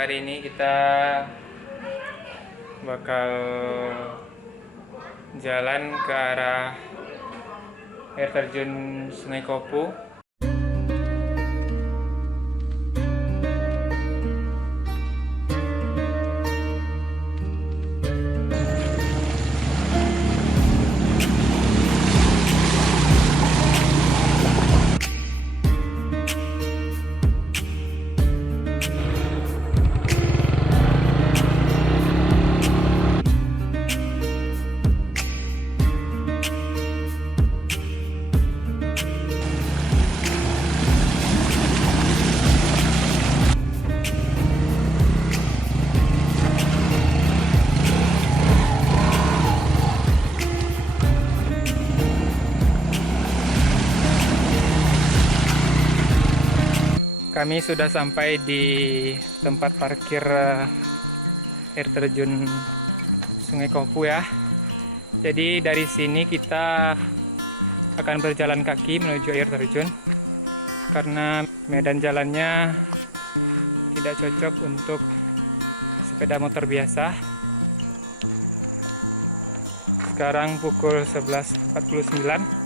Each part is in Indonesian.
Hari ini kita bakal jalan ke arah air terjun Sungai Kopu. Kami sudah sampai di tempat parkir air terjun Sungai Kopu ya. Jadi dari sini kita akan berjalan kaki menuju air terjun karena medan jalannya tidak cocok untuk sepeda motor biasa. Sekarang pukul 11.49.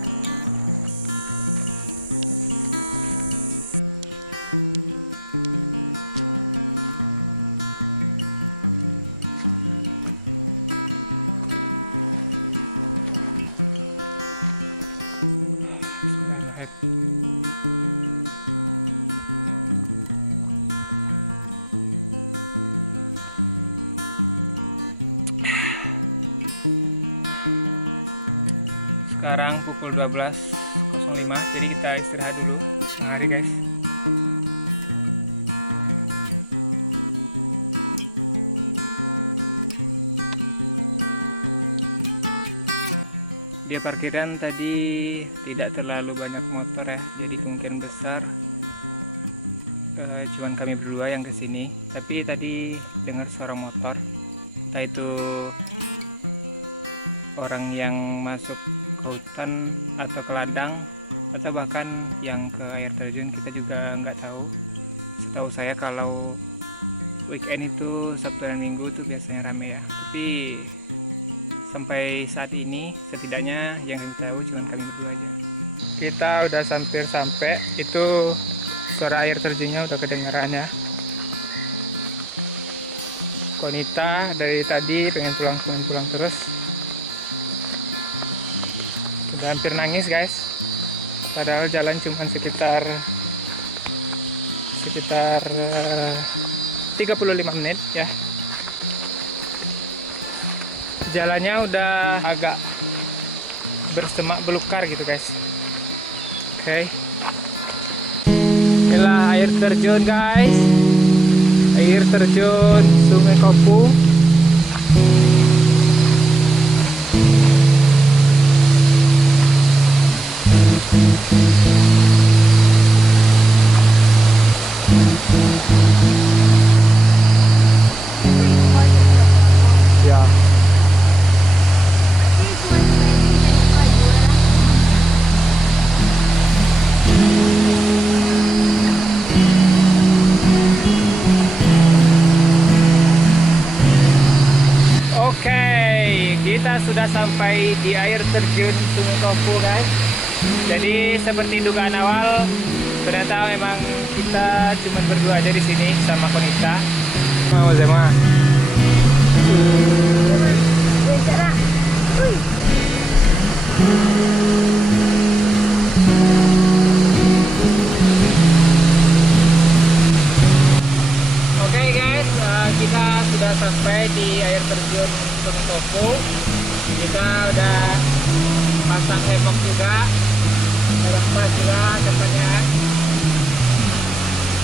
Sekarang pukul 12.05, jadi kita istirahat dulu setengah hari guys. Di parkiran tadi tidak terlalu banyak motor ya, jadi kemungkinan besar cuman kami berdua yang kesini. Tapi tadi dengar suara motor, entah itu orang yang masuk ke hutan atau ke ladang atau bahkan yang ke air terjun, kita juga nggak tahu. Setahu saya kalau weekend itu Sabtu dan Minggu tuh biasanya rame ya, tapi sampai saat ini setidaknya yang kami tahu cuma kami berdua aja. Kita udah hampir sampai, itu suara air terjunnya udah kedengaran ya. Konita dari tadi pengen pulang terus. Udah hampir nangis guys, padahal jalan cuma sekitar 35 menit ya. Jalannya udah agak bersemak belukar gitu guys. Oke. Inilah air terjun guys, air terjun Sungai Kopu. Ya. Oke, kita sudah sampai di air terjun Sungai Kopu guys. Jadi seperti dugaan awal, ternyata memang kita cuma berdua aja di sini sama Konita. Mau Zema. Oke guys, kita sudah sampai di air terjun Sungai Kopu. Kita udah pasang hemok juga, pas juga tempatnya.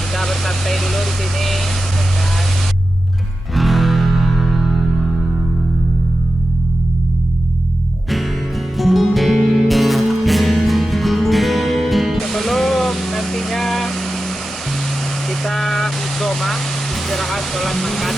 Kita bersantai dulu di sini. Sebelum nantinya kita musoma, istirahat, sholat, makan.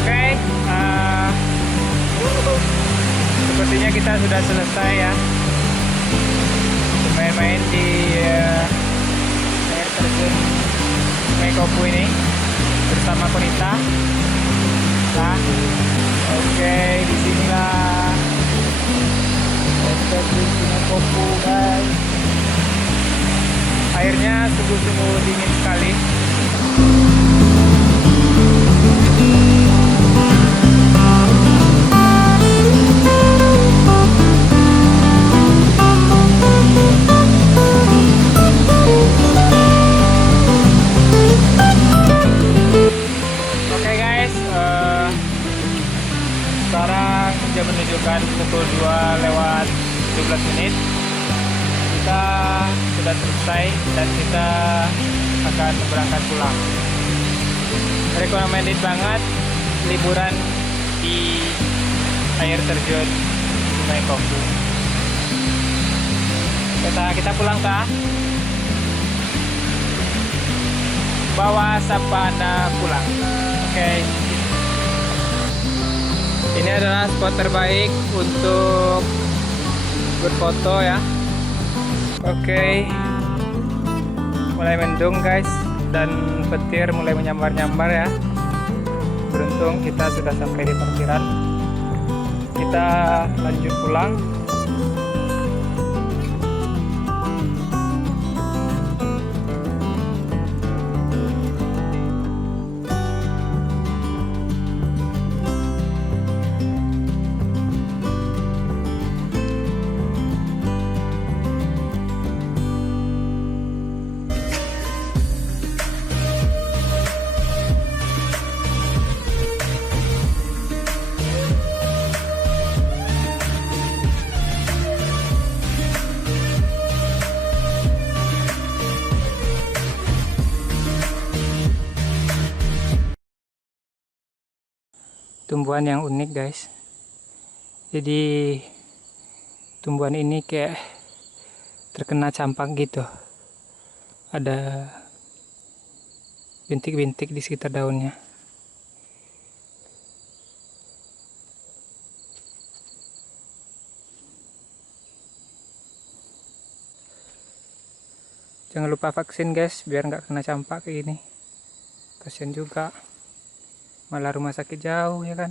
Oke, sepertinya kita sudah selesai ya bermain-main di air terjun Sungai Kopu ini bersama Konita. Nah, oke, disinilah air terjun Sungai Kopu, guys. Airnya sungguh-sungguh dingin sekali. Sekarang jam menunjukkan pukul 2:17. Kita sudah selesai dan kita akan berangkat pulang. Recommended banget liburan di air terjun Sungai Kopu. Kita pulang kah? Bawa sampai Anda pulang. Oke. Ini adalah spot terbaik untuk berfoto ya. Oke. Mulai mendung guys, dan petir mulai menyambar-nyambar ya. Beruntung kita sudah sampai di parkiran. Kita lanjut pulang. Tumbuhan yang unik guys, jadi tumbuhan ini kayak terkena campak gitu, ada bintik-bintik di sekitar daunnya. Jangan lupa vaksin guys, biar nggak kena campak kayak gini. Kasian juga, malah rumah sakit jauh ya kan.